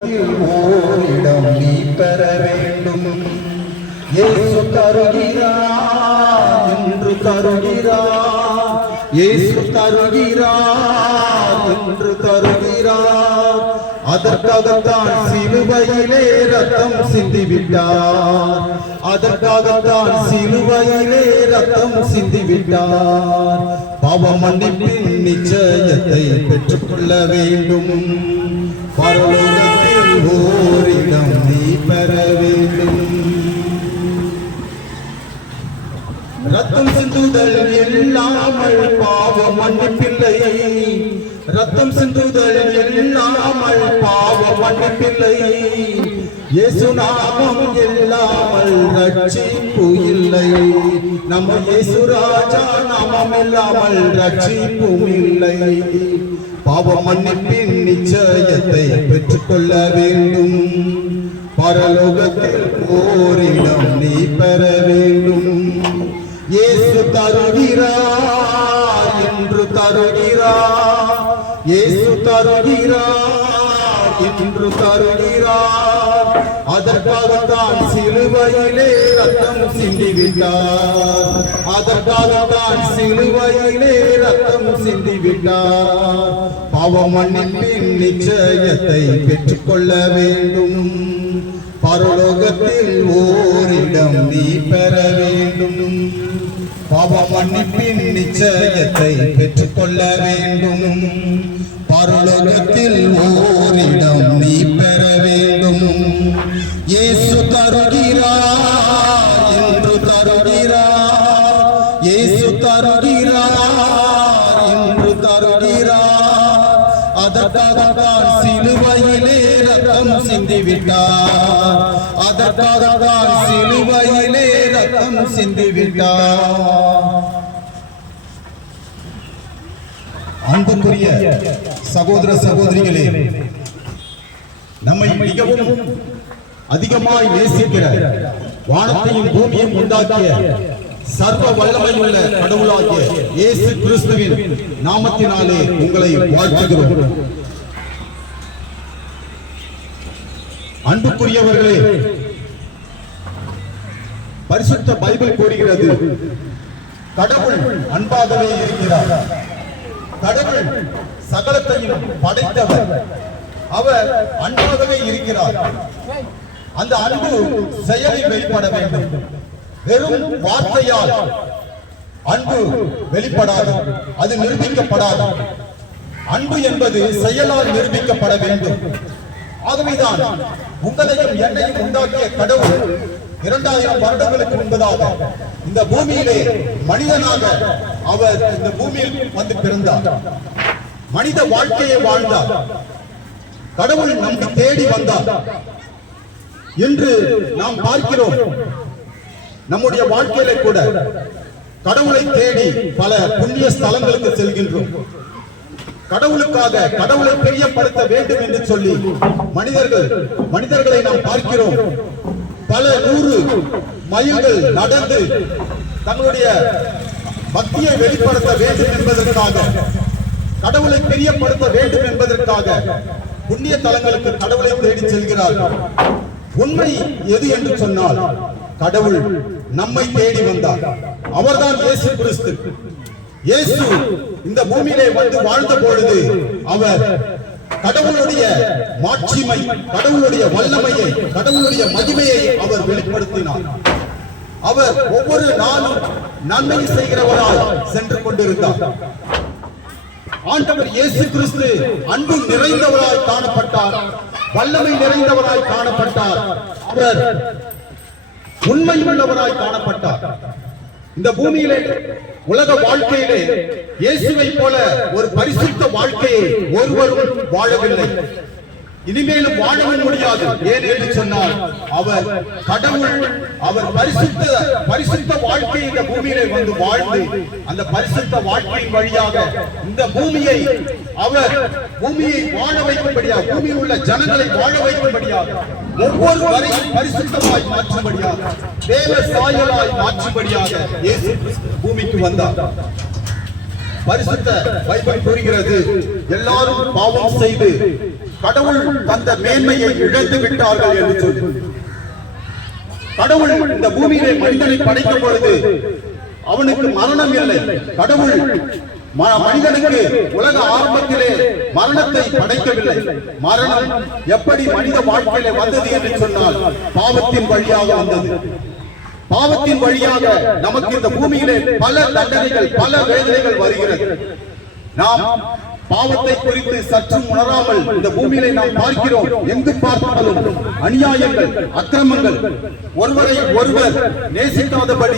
ஓரிடம் நீ பெற வேண்டும். இயேசு தருகிறார் என்று தருகிறார். இயேசு தருகிறார் என்று தருகிறார். அதற்காகத்தான் சிலுவையிலே ரத்தம் சிந்திவிட்டார். அதற்காகத்தான் சிலுவையிலே ரத்தம் சிந்திவிட்டார். பாவ மன்னிப்பின் நிச்சயத்தை பெற்றுக்கொள்ள வேண்டும். பரலோகத்தில் ஓரிடம் நீ பெற வேண்டும். ரத்தம் சிந்துதல் இல்லாமல் பாவ மன்னிப்பில்லை. ரத்தம் சிந்துதல் இல்லாமல் பாவ மன்னிப்பில்லை. இயேசு நாமம் இல்லாமல் ரட்சிப்பு இல்லை. நம்ம இயேசு ராஜா நாமம் இல்லாமல் ரட்சிப்பும் இல்லை. பாவ மன்னிப்பின் நிச்சயத்தை பெற்றுக்கொள்ள வேண்டும். பரலோகத்தில் ஓரிடம் நீ பெற வேண்டும். இயேசு தருகிறார் என்று தருகிறார். இயேசு தருகிறார் என்று தருகிறார். அதற்காகத்தான் சிலுவையிலே ரத்தம் சிந்திவிட்டார். அதற்காகத்தான் சிலுவையிலே ரத்தம் சிந்திவிட்டார். பாவ மன்னிப்பின் நிச்சயத்தை பெற்றுக்கொள்ள வேண்டும். பரலோகத்தில் ஓரிடம் நீ பெற வேண்டும். பாவ மன்னிப்பின் நிச்சயத்தை பெற்றுக்கொள்ள வேண்டும். பரலோகத்தில் ஓரிடம் நீ பெற வேண்டும். இயேசு தருகிறார் என்று தருகிறார். இயேசு தருகிறார் என்று தருகிறார். அதற்காகத்தான் சிலுவையிலே ரத்தம் சிந்திவிட்டார். அதற்காகத்தான் சிலுவையிலே ரத்தம் சிந்திவிட்டார். அன்புக்குரிய சகோதர சகோதரிகளே, நம்மை மிகவும் அதிகமாய் நேசிக்கிற வானத்தையும் பூமியையும் உண்டாக்கிய சர்வ வல்லமையுள்ள கடவுளாகிய இயேசு கிறிஸ்துவின் நாமத்தினாலே உங்களை வாழ்த்துகிறோம். அன்புக்குரியவர்களே, பரிசுத்த பைபிள் கூறுகிறது, கடவுள் அன்பாகவே இருக்கிறார். கடவுள் சகலத்தையும் படைத்தவர். அவர் அன்பாகவே இருக்கிறார். அந்த அன்பு செயலில் வெளிப்பட வேண்டும். வெறும் வார்த்தையால் அன்பு வெளிப்படாது, அது நிரூபிக்கப்படாது. அன்பு என்பது செயலால் நிரூபிக்கப்பட வேண்டும். ஆகவேதான் உங்களையும் என்னையும் உண்டாக்கிய கடவுள் 2000 வருடங்களுக்கு முன்பதாக இந்த பூமியிலே மனிதனாக அவர் இந்த பூமியில் வந்து பிறந்தார். மனித வாழ்க்கையை வாழ்ந்தார். கடவுள் நம்மை தேடி வந்தார். என்று நாம் பார்க்கிறோம். நம்முடைய வாழ்க்கையிலே கூட கடவுளை தேடி பல புண்ணிய ஸ்தலங்களுக்கு செல்கின்றோம். கடவுளுக்காக கடவுளை பிரியப்படுத்த வேண்டும் என்று சொல்லி மனிதர்களை நாம் பார்க்கிறோம். பல 100 மைல்கள் நடந்து தங்களுடைய பக்தியை வெளிப்படுத்த வேண்டும் என்பதற்காக, கடவுளை பிரியப்படுத்த வேண்டும் என்பதற்காக புண்ணிய தலங்களுக்கு கடவுளை தேடி செல்கிறார்கள். உண்மை எது என்று சொன்னால், கடவுள் நம்மை தேடி வந்தார். அவர்தான் இயேசு கிறிஸ்து. இயேசு இந்த பூமியிலே வந்து வாழ்ந்த பொழுது அவர் கடவுளுடைய மாட்சிமை, கடவுளுடைய வல்லமையை, கடவுளுடைய மகிமையை அவர் வெளிப்படுத்தினார். அவர் ஒவ்வொரு நாளும் நன்மை செய்கிறவராய் சென்று கொண்டிருந்தார். ஆண்டவர் இயேசு கிறிஸ்து அன்பு நிறைந்தவராய் காணப்பட்டார். வல்லமை நிறைந்தவராய் காணப்பட்டார். அவர் உண்மை உள்ளவராய் காணப்பட்டார். இந்த பூமியிலே உலக வாழ்க்கையிலே இயேசுவை போல ஒரு பரிசுத்த வாழ்க்கையை ஒருவரும் வாழவில்லை. இனிமேலும் வாழவும் முடியாது. ஏன் என்று சொன்னால், அவர் கடவுள். அவர் பரிசுத்த வாழ்க்கையை இந்த பூமியிலே வந்து வாழ்ந்து அந்த பரிசுத்த வாழ்க்கையின் வழியாக இந்த பூமியை வாழ வைக்கும்படியாக, பூமியில் உள்ள ஜனங்களை வாழ வைக்கும்படியாக, ஒவ்வொருவரையும் பரிசுத்தமாய் மாற்றும்படியாக, தேவ சாயலாய் மாற்றும்படியாக இயேசு பூமிக்கு வந்தார். பரிசுத்த பைபிள் கூறுகிறது, எல்லாரும் பாவம் செய்து கடவுள் தந்த மேன்மையை இழந்து விட்டார்கள் என்று சொல்லி, கடவுள் இந்த பூமியிலே மனிதனை படைக்கும் பொழுது அவனுக்கு மரணம் இல்லை. கடவுள் மனிதனுக்கு உலக ஆரம்பத்திலே மரணத்தை படைக்கவில்லை. மரணம் எப்படி மனித வாழ்க்கையிலே வந்தது என்று சொன்னால் பாவத்தின் வழியாக வந்தது. பாவத்தின் வழியாக நமக்கு இந்த பூமியிலே பல தண்டனைகள், பல வேதனைகள் வருகிறது. நாம் பாவத்தை குறித்து சற்றும் உணராமல் இந்த பூமியிலே நாம் பார்க்கிறோம். எங்கு பார்த்தாலும் அநியாயங்கள், அக்கிரமங்கள், ஒருவரை ஒருவர் நேசிக்காதபடி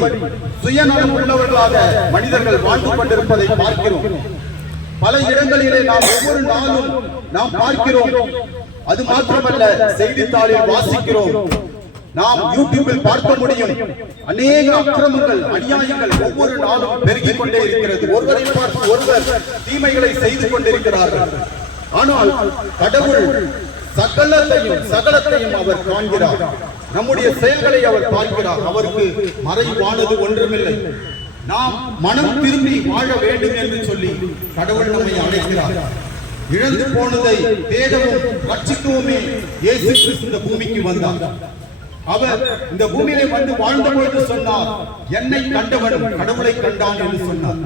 சுயநலம் உள்ளவர்களாக மனிதர்கள் வாழ்ந்து கொண்டிருப்பதை பார்க்கிறோம். பல இடங்களிலே நாம் ஒவ்வொரு நாளும் நாம் பார்க்கிறோம். அது மாத்திரமல்ல, செய்தித்தாளில் வாசிக்கிறோம், நாம் யூடியூபில் பார்க்க முடியும். அநேக அக்கிரமங்கள், அநியாயங்கள் ஒவ்வொரு நாளும் பெருகிக் கொண்டே இருக்கிறது. ஒருவரை பார்த்து ஒருவர் தீமைகளை செய்து கொண்டிருக்கிறார்கள். ஆனால் கடவுள் சகலத்தையும் அவர் காண்கிறார். நம்முடைய செயல்களை அவர் பார்க்கிறார். அவருக்கு மறைவானது ஒன்றுமில்லை. நாம் மனம் திரும்பி வாழ வேண்டும் என்று சொல்லி கடவுள் நம்மை அழைக்கிறார். இழந்து போனதை தேடவும் ரட்சிக்கவுமே இயேசு கிறிஸ்து இந்த பூமிக்கு வந்தார். அவர் இந்த பூமியிலே வந்து வாழ்ந்த பொழுது சொன்னார், என்னை கண்டவன் கடவுளை கண்டான் என்று சொன்னார்.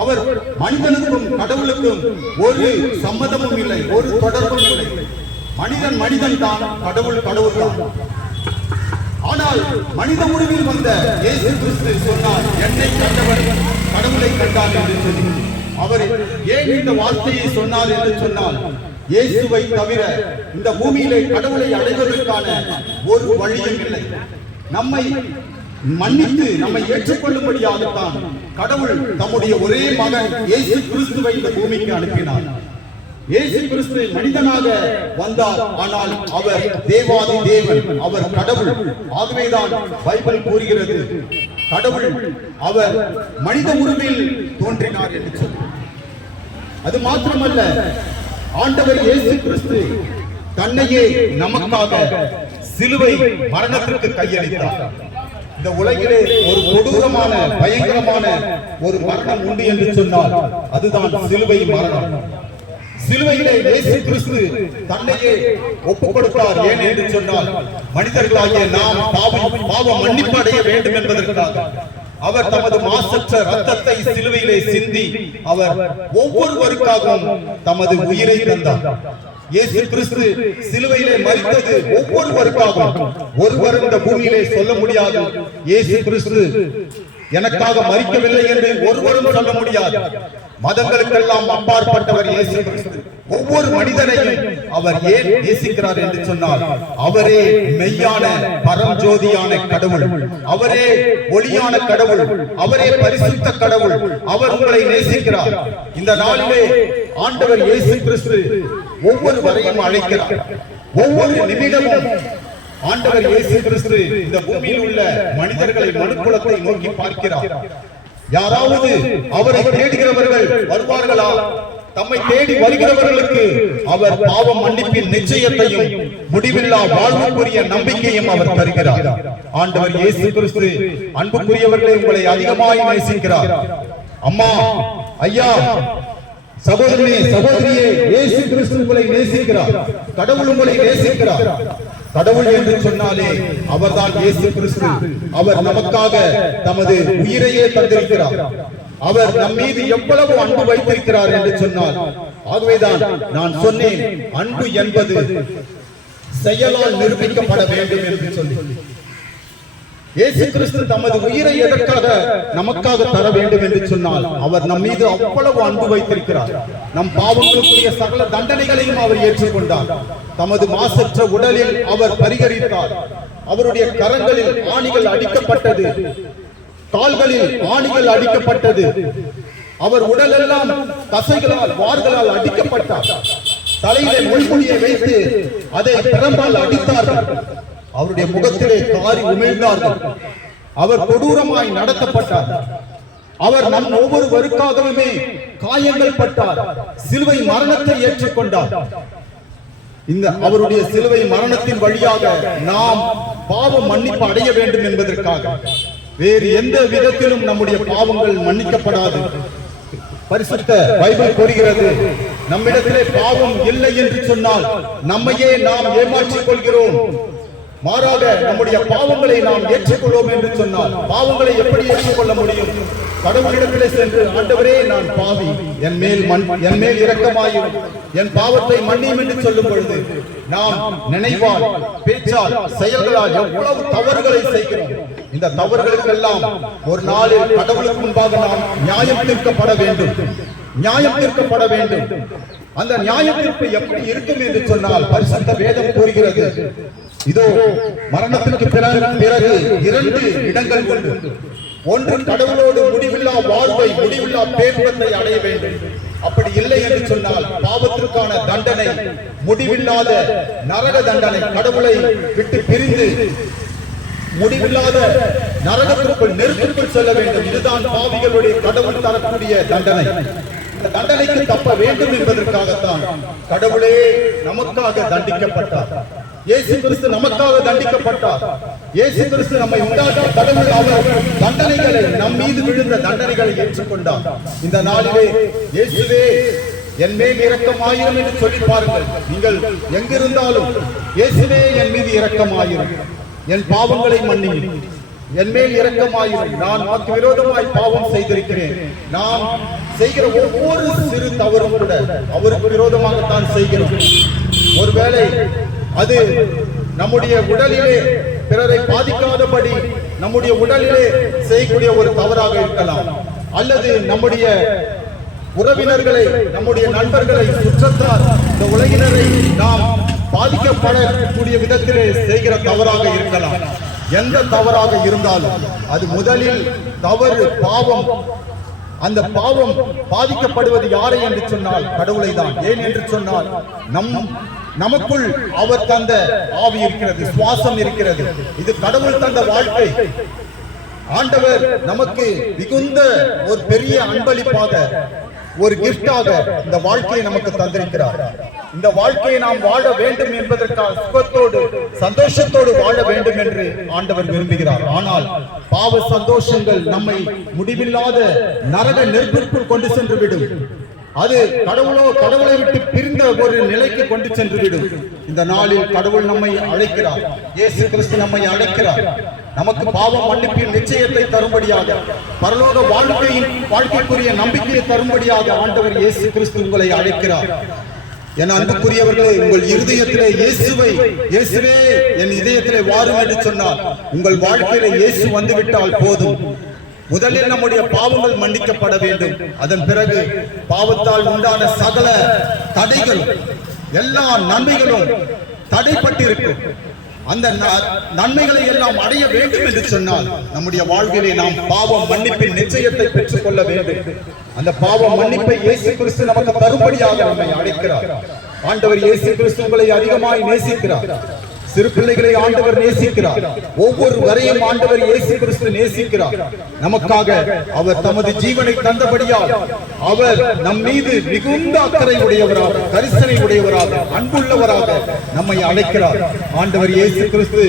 அவர் மனிதனுக்கும் கடவுளுக்கும் ஒரு சம்மதமும் இல்லை, ஒரு தொடர்பும் இல்லை. மனிதன் தான், கடவுள் தான். ஆனால் மனித உருவில் வந்த இயேசு கிறிஸ்து சொன்னார், என்னை கண்டவன் கடவுளை கண்டான் என்று சொல்லி. அவர் ஏன் இந்த வார்த்தையை சொன்னார் என்று சொன்னால், இயேசுவை தவிர இந்த பூமியிலே கடவுளை அடைவதற்கான ஒரு வழியும் இல்லை. நம்மை மன்னித்து நம்மை ஏற்றுக்கொள்ளும்படியாகத்தான் கடவுள் தம்முடைய ஒரே மகன் இயேசு கிறிஸ்துவை இந்த பூமிக்கு அனுப்பினார். இயேசு கிறிஸ்து மனிதனாக வந்தார், ஆனால் அவர் தேவாதி தேவன், அவர் கடவுள். ஆகவேதான் பைபிள் கூறுகிறது, கடவுள் அவர் மனித உருவில் தோன்றினார் என்று சொல்லி. அது மாத்திரமல்ல, ஆண்டவர் இயேசு கிறிஸ்து தன்னையே நமக்காக சிலுவை மரணத்திற்கு கையளித்தார். இந்த உலகிலே ஒரு கொடூரமான, பயங்கரமான ஒரு மரணம் உண்டு என்று சொன்னால் அதுதான் சிலுவை மரணம். சிலுவையிலே இயேசு கிறிஸ்து தன்னையே ஒப்புக் கொடுத்தார். ஏன் என்று சொன்னால், மனிதர்களாகிய நாம் பாவ மன்னிப்பு அடைய வேண்டும் என்பதற்காக அவர் தமது மாசற்ற ரத்தத்தை சிலுவையிலே சிந்தி அவர் ஒவ்வொருவருக்காகவும் தமது உயிரை தந்தார். இயேசு கிறிஸ்து சிலுவையிலே மரித்தது ஒவ்வொருவருக்காகவும். ஒருவர் இந்த பூமியிலே சொல்ல முடியாது, இயேசு கிறிஸ்து எனக்காக மரிக்கவில்லை என்று ஒருவரும் சொல்ல முடியாது. மதங்களுக்கெல்லாம் அப்பாற்பட்டவர் இயேசு கிறிஸ்து. ஒவ்வொரு மனிதனையும் அவர் ஏன் நேசிக்கிறார் என்று சொன்னால், அவரே மெய்யான பரஞ்சோதியான கடவுள், அவரே ஒளியான கடவுள், அவரே பரிசுத்த கடவுள். அவர் உங்களை நேசிக்கிறார். இந்த நாளிலே ஆண்டவர் இயேசு கிறிஸ்து ஒவ்வொருவரையும் அழைக்கிறார். ஒவ்வொரு நிமிடமும் ஆண்டவர் இயேசு கிறிஸ்து இந்த பூமியில் உள்ள மனிதர்களை, மனுக்குலத்தை நோக்கி பார்க்கிறார். யாராவது அவரை தேடுகிறவர்கள் வருவார்களா? தம்மை தேடி வருகிறவர்களுக்கு அவர் பாவ மன்னிப்பின் நிச்சயத்தையும் முடிவில்லா வாழ்வுக்குரிய நம்பிக்கையும் அவர் தருகிறார். ஆண்டவர் இயேசு கிறிஸ்து அன்புக்குரியவர்களை உங்களை அதிகமாய் நேசிக்கிறார். அம்மா, ஐயா, சகோதரனே, சகோதரியே, இயேசு கிறிஸ்து உங்களை நேசிக்கிறார். கடவுள் உங்களை நேசிக்கிறார். கடவுள் என்று சொன்னாலே அவர்தான் இயேசு கிறிஸ்து. அவர் நமக்காக தமது உயிரையே தந்திருக்கிறார். அவர் நம் மீது எவ்வளவு அன்பு வைத்திருக்கிறார் என்று சொன்னார். ஆகவேதான் நான் சொன்னேன், அன்பு என்பது செயலால் நிரூபிக்கப்பட வேண்டும் என்று சொல்லி. இயேசு கிறிஸ்து தமது உயிரை எதற்காக நமக்காக தர வேண்டும் என்று சொன்னால், அவர் நம் மீது அவ்வளவு அன்பு வைத்திருக்கிறார். நம் பாவங்களுக்குரிய சகல தண்டனைகளையும் அவர் ஏற்றுக்கொண்டார். தமது மாசற்ற உடலில் அவர் பரிகரித்தார். அவருடைய கரங்களில் ஆணிகள் அடிக்கப்பட்டது, கால்களில் ஆணிகள் அடிக்கப்பட்டது. அவர் உடலெல்லாம் தசைகளால், வார்களால் அடிக்கப்பட்டார். தலையிலே முள்முடியை வைத்து அதை பிரம்பால் அடித்தார்கள். அவருடைய முகத்திலே காரி உமிழ்ந்தார்கள். அவர் கொடூரமாய் நடத்தப்பட்டார். அவர் நம் ஒவ்வொருவருக்காகவுமே காயங்கள் பட்டார். சிலுவை மரணத்தை ஏற்றுக்கொண்டார். இந்த அவருடைய சிலுவை மரணத்தின் வழியாக நாம் பாவ மன்னிப்பு அடைய வேண்டும் என்பதற்காக. வேறு எந்த விதத்திலும் நம்முடைய பாவங்கள் மன்னிக்கப்படாது. பரிசுத்த பைபிள் கூறுகிறது, நம்மிடத்திலே பாவம் இல்லை என்று சொன்னால் நம்மையே நாம் ஏமாற்றிக் கொள்கிறோம். மாறாக நம்முடைய பாவங்களை நாம் ஏற்றுக்கொள்வோம் என்று சொன்னால் பாவங்களை எப்படி ஏற்றுக்கொள்ள முடியும்? கடவுளிடத்திலே சென்று, ஆண்டவரே நான் பாவி, என் மேல் இரக்கமாயிரும், என் பாவத்தை மன்னியும் என்று சொல்லும் பொழுது நாம் நினைவால், பேச்சால், செயல்களால் எவ்வளவு தவறுகளை செய்கிறோம். இந்த தவறுகளுக்கெல்லாம் ஒரு நாளில் கடவுளுக்கு முன்பாக நாம் நியாயம் தீர்க்கப்பட வேண்டும். நியாயம் தீர்க்கப்பட வேண்டும். அந்த நியாய தீர்ப்பு எப்படி இருக்கும் என்று சொன்னால் பரிசுத்த வேதம் கூறுகிறது, இதோ மரணத்திற்கு பிறகு 2 இடங்கள் உண்டு. ஒன்று, கடவுளோடு முடிவில்லா வாழ்வை, முடிவில்லா பேரின்பத்தை அடைய வேண்டும். அப்படி இல்லை என்று சொன்னால் பாவத்திற்கான தண்டனை, முடிவில்லாத நரக தண்டனை, கடவுளை விட்டு பிரிந்து முடிவில்லாத நரகத்திற்குள், நெருப்பிற்குள் செல்ல வேண்டும். இதுதான் பாவிகளுடைய கடவுள் தரக்கூடிய தண்டனை. தண்டனைக்கு தப்ப வேண்டும் என்பதற்காகத்தான் கடவுளே நமக்காக தண்டிக்கப்பட்டார். இயேசு கிறிஸ்து நமக்காக தண்டிக்கப்பட்டார். இயேசு கிறிஸ்து நம்மை உண்டாக்கிய கடவுள். அவர் தண்டனைகளை, நம் மீது விழுந்த தண்டனைகளை ஏற்றுக்கொண்டார். இந்த நாளிலே இயேசுவே என் மேல் இரக்கமாயிரும் என்று சொல்லி பாருங்கள். நீங்கள் எங்கிருந்தாலும் இயேசுவே என் மீது இரக்கமாயிரும், என் பாவங்களை மன்னியும், என் மேல் இரக்கமாயிரும், நான் உமக்கு விரோதமாய் பாவம் செய்திருக்கிறேன். நாம் செய்கிற ஒவ்வொரு சிறு தவறும் கூட அவருக்கு விரோதமாகத்தான் செய்கிறோம். ஒருவேளை அது நம்முடைய உடலிலே பிறரை பாதிக்காதபடி நம்முடைய உடலிலே செய்யக்கூடிய ஒரு தவறாக இருக்கலாம், அல்லது நம்முடைய உறவினர்களை, நம்முடைய நண்பர்களை, சுற்றத்தார், இந்த உலகினரை நாம் பாதிக்கப்படக்கூடிய விதத்திலே செய்கிற தவறாக இருக்கலாம். எந்த தவறாக இருந்தாலும் அது முதலில் தவறு, பாவம். அந்த பாவம் பாதிக்கப்படுவது யாரை என்று சொன்னால் கடவுளை தான். ஏன் என்று சொன்னால் நமக்குள் அவர் தந்த ஆவி இருக்கிறது, சுவாசம் இருக்கிறது. இது கடவுள் தந்த வாழ்க்கை. ஆண்டவர் நமக்கு மிகுந்த ஒரு பெரிய அன்பளிப்பாக, ஒரு கிஃப்டாக இந்த வாழ்க்கையை நமக்கு தந்திருக்கிறார். இந்த வாழ்க்கையை நாம் வாழ வேண்டும் என்பதற்காக சுகத்தோடு, சந்தோஷத்தோடு வாழ வேண்டும் என்று ஆண்டவர் விரும்புகிறார். ஆனால் பாவ சந்தோஷங்கள் நம்மை முடிவில்லாத நரக நெருப்பிற்குள் கொண்டு சென்று விடும். அது கடவுளை விட்டு பிரிந்த ஒரு நிலைக்கு கொண்டு சென்று விடும். இந்த நாளில் கடவுள் நம்மை அழைக்கிறார். இயேசு கிறிஸ்து நம்மை அழைக்கிறார். நமக்கு பாவம் மன்னிப்பின் நிச்சயத்தை தரும்படியாக, பரலோக வாழ்க்கைக்குரிய நம்பிக்கையை தரும்படியாக ஆண்டவர் இயேசு கிறிஸ்து உங்களை அழைக்கிறார். என் அன்புக்குரியவர்களே, உங்கள் இருதயத்திலே இயேசுவே என் இதயத்திலே வாரும் என்று சொன்னால் உங்கள் வாழ்க்கையில இயேசு வந்துவிட்டால் போதும். முதலில் நம்முடைய பாவங்கள் மன்னிக்கப்பட வேண்டும். அதன் பிறகு பாவத்தால் உண்டான சகல தடைகள், எல்லா நன்மைகளும் தடைப்பட்டிருக்கும். அந்த நன்மைகளை எல்லாம் அடைய வேண்டும் என்று சொன்னால் நம்முடைய வாழ்விலே நாம் பாவம் மன்னிப்பின் நிச்சயத்தை பெற்றுக் கொள்ள வேண்டும். அந்த பாவம் மன்னிப்பை இயேசு கிறிஸ்து நமக்கு தரும்படியாக நம்மை அழைக்கிறார். ஆண்டவர் இயேசு கிறிஸ்து உங்களை அதிகமாய் நேசிக்கிறார். சிறு பிள்ளைகளை ஆண்டவர் நேசிக்கிறார். ஒவ்வொரு வரையும் ஆண்டவர் இயேசு கிறிஸ்து நேசிக்கிறார். நமக்காக அவர் தமது ஜீவனை தந்தபடியால் அவர் நம் மீது மிகுந்த அக்கறை உடையவராக, கரிசனை உடையவராக, அன்புள்ளவராக நம்மை அழைக்கிறார். ஆண்டவர் இயேசு கிறிஸ்து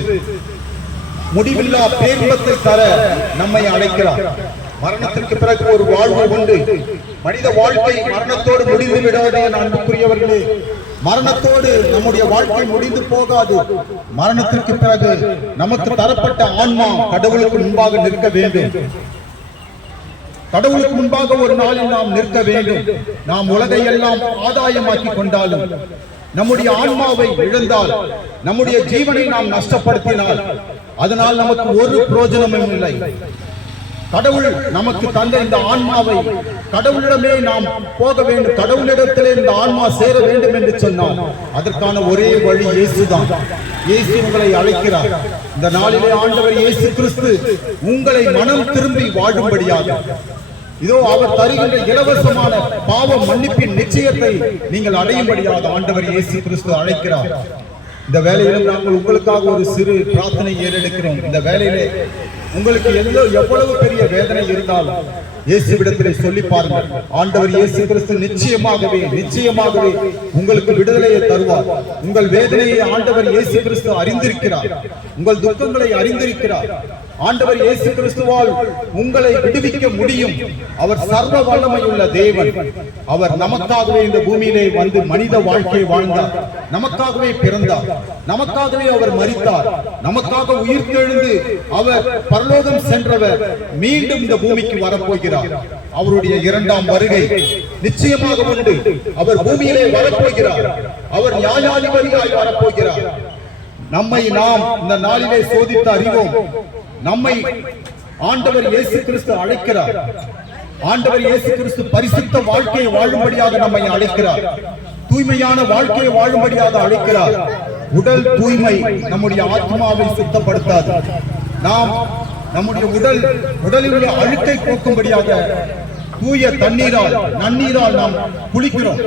முடிவில்லா பேரின்பத்தை தர நம்மை அழைக்கிறார். மரணத்திற்கு பிறகு ஒரு வாழ்வு உண்டு. மனித வாழ்க்கை மரணத்தோடு முடிந்து விடாது. அன்புக்குரியவர்களே, மரணத்தோடு நம்முடைய வாழ்க்கை முடிந்து போகாது. மரணத்திற்கு பிறகு நமக்கு தரப்பட்ட ஆன்மா கடவுளுக்கு முன்பாக நிற்க வேண்டும். கடவுளுக்கு முன்பாக ஒரு நாளில் நாம் நிற்க வேண்டும். நாம் உலகை எல்லாம் ஆதாயமாக்கி கொண்டாலும், நம்முடைய ஆன்மாவை இழந்தால், நம்முடைய ஜீவனை நாம் நஷ்டப்படுத்தினால் அதனால் நமக்கு ஒரு பிரயோஜனமும் இல்லை. கடவுள் நமக்கு தந்த இந்த ஆன்மாவை கடவுளிடமே நாம் போக வேண்டும். கடவுளிடத்திலே இந்த ஆன்மா சேர வேண்டும் என்று சொன்னால் அதற்கான ஒரே வழி இயேசுதான். இயேசு உங்களை அழைக்கிறார். இந்த நாளிலே ஆண்டவர் இயேசு கிறிஸ்து உங்களை மனம் திரும்பி வாழும்படியாக, இதோ அவர் தருகின்ற இலவசமான பாவ மன்னிப்பின் நிச்சயத்தை நீங்கள் அடையும்படியாக ஆண்டவர் இயேசு கிறிஸ்து அழைக்கிறார். இந்த வேளையிலும் நாங்கள் உங்களுக்காக ஒரு சிறு பிரார்த்தனை ஏறெடுக்கிறோம். இந்த வேளையிலே உங்களுக்கு எவ்வளவு பெரிய வேதனை இருந்தாலும் இயேசுவிடத்திலே சொல்லி பாருங்கள். ஆண்டவர் இயேசு கிறிஸ்து நிச்சயமாகவே உங்களுக்கு விடுதலையை தருவார். உங்கள் வேதனையை ஆண்டவர் இயேசு கிறிஸ்து அறிந்திருக்கிறார். உங்கள் துக்கங்களை அறிந்திருக்கிறார். ஆண்டவர் இயேசு கிறிஸ்துவால் உங்களை விடுவிக்க முடியும். அவர் சர்வ வல்லமையுள்ள தேவன். அவர் நமக்காகவே இந்த பூமியிலே வந்து மனித வாழ்க்கையை வாழ்ந்தார், நமக்காகவே பிறந்தார், நமக்காகவே அவர் மரித்தார், நமக்காக உயிர்த்தெழுந்து அவர் பரலோகம் சென்றவர் மீண்டும் இந்த பூமிக்கு வரப்போகிறார். அவருடைய இரண்டாம் வருகை நிச்சயமாக உண்டு. அவர் பூமியிலே வரப்போகிறார். அவர் நியாயாதிபதியாய் வரப்போகிறார். நம்மை நாம் இந்த நாளிலே சோதித்து அறிவோம். நம்மை ஆண்டவர் இயேசு கிறிஸ்து அழைக்கிறார். ஆண்டவர் இயேசு கிறிஸ்து பரிசுத்த வாழ்க்கையை வாழும்படியாக நம்மை அழைக்கிறார். தூய்மையான வாழ்க்கையை வாழும்படியாக அழைக்கிறார். உடல் தூய்மை நம்முடைய ஆத்மாவை சுத்தப்படுத்தாது. நாம் நம்முடைய உடலில் உள்ள அழுக்கை போக்கும்படியாக தூய தண்ணீரால் நன்னீரால் நாம் குளிக்கிறோம்.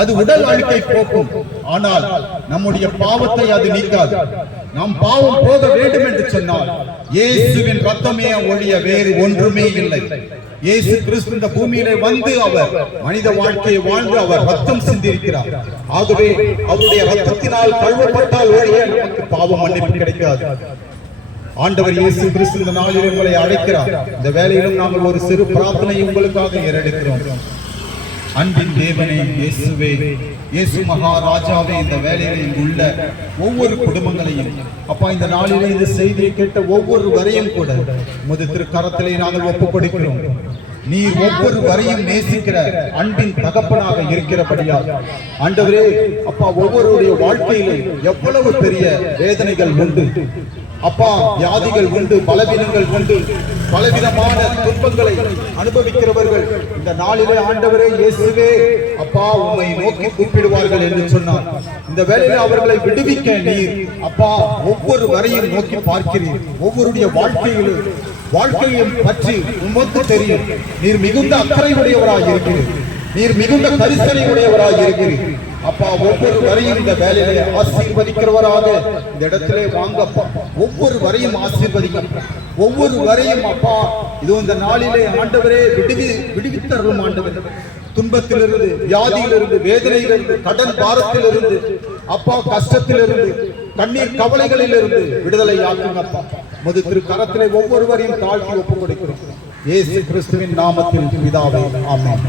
அது உடல் அழுக்கை போக்கும். ஆனால் நம்முடைய பாவத்தை அது நீக்காது. நாம் பாவம் போக வேண்டும் என்று சொன்னால் இயேசுவின் ரத்தமே ஒழிய வேறு ஒன்றுமே இல்லை. இயேசு கிறிஸ்து இந்த பூமியிலே வந்து அவர் மனித வாழ்க்கையை வாழ்ந்து அவர் ரத்தம் சிந்திருக்கிறார். ஆகவே அவருடைய ரத்தத்தினால் கழுவப்பட்டால் ஒழிய நமக்கு பாவ மன்னிப்பு கிடைக்காது. ஆண்டவர் இயேசு கிறிஸ்து இந்த நாளில் உங்களை அழைக்கிறார். இந்த வேளையிலும் நாங்கள் ஒரு சிறு பிரார்த்தனை உங்களுக்காக ஏறெடுக்கிறோம். அன்பின் தேவனே இயேசுவே, இயேசு மகாராஜாவே, இந்த வேளையிலே உள்ள ஒவ்வொரு குடும்பங்களையும் அப்பா, இந்த நாளிலே இந்த செய்தியை கேட்ட ஒவ்வொரு வரையும் கூட உமது திருக்கரத்திலே நாங்கள் ஒப்புக் கொடுக்கிறோம். நீர் ஒவ்வொரு வரையும் நேசிக்கிற அன்பின் தகப்பனாக இருக்கிறபடியா ஆண்டவரே அப்பா, ஒவ்வொருடைய வாழ்க்கையிலே எவ்வளவு பெரிய வேதனைகள் உண்டு அப்பா, வியாதிகள் உண்டு, பலவீனங்கள் உண்டு, பலவிதமான துன்பங்களை அனுபவிக்கிறவர்கள் இந்த நாளிலே ஆண்டவரே இயேசுவே அப்பா உம்மை நோக்கி கூப்பிடுவார்கள் என்று சொன்னார். இந்த வேளையிலே அவர்களை விடுவிக்க நீர் அப்பா ஒவ்வொரு வரையும் நோக்கி பார்க்கிறீர். ஒவ்வொருடைய வாழ்க்கையை பற்றி உமக்கு தெரியும். நீர் மிகுந்த அக்கறை உடையவராக இருக்கிறீர். நீர் மிகுந்த கரிசனை உடையவராக இருக்கிறீர். அப்பா, ஒவ்வொரு வரையும் இந்த வேலையை ஆசீர்வதிக்கிறவராக இந்த இடத்திலே வாங்கப்பா, ஒவ்வொரு வரையும் ஆசீர்வதிக்க, ஒவ்வொரு வரையும் அப்பா இது இந்த நாளிலே ஆண்டவரே விடுவித்தரும். ஆண்டவர் துன்பத்திலிருந்து, வியாதியிலிருந்து, வேதனையிலிருந்து, கடன் பாரத்திலிருந்து அப்பா, கஷ்டத்திலிருந்து, கண்ணீர் கவலைகளிலிருந்து விடுதலை ஆக்குங்கப்பா. முது திரு கரத்திலே ஒவ்வொருவரையும் தாழ்த்தி ஒப்புக் கொடுக்கிறோம். இயேசு கிறிஸ்துவின் நாமத்தில் பிதாவே, ஆமென்.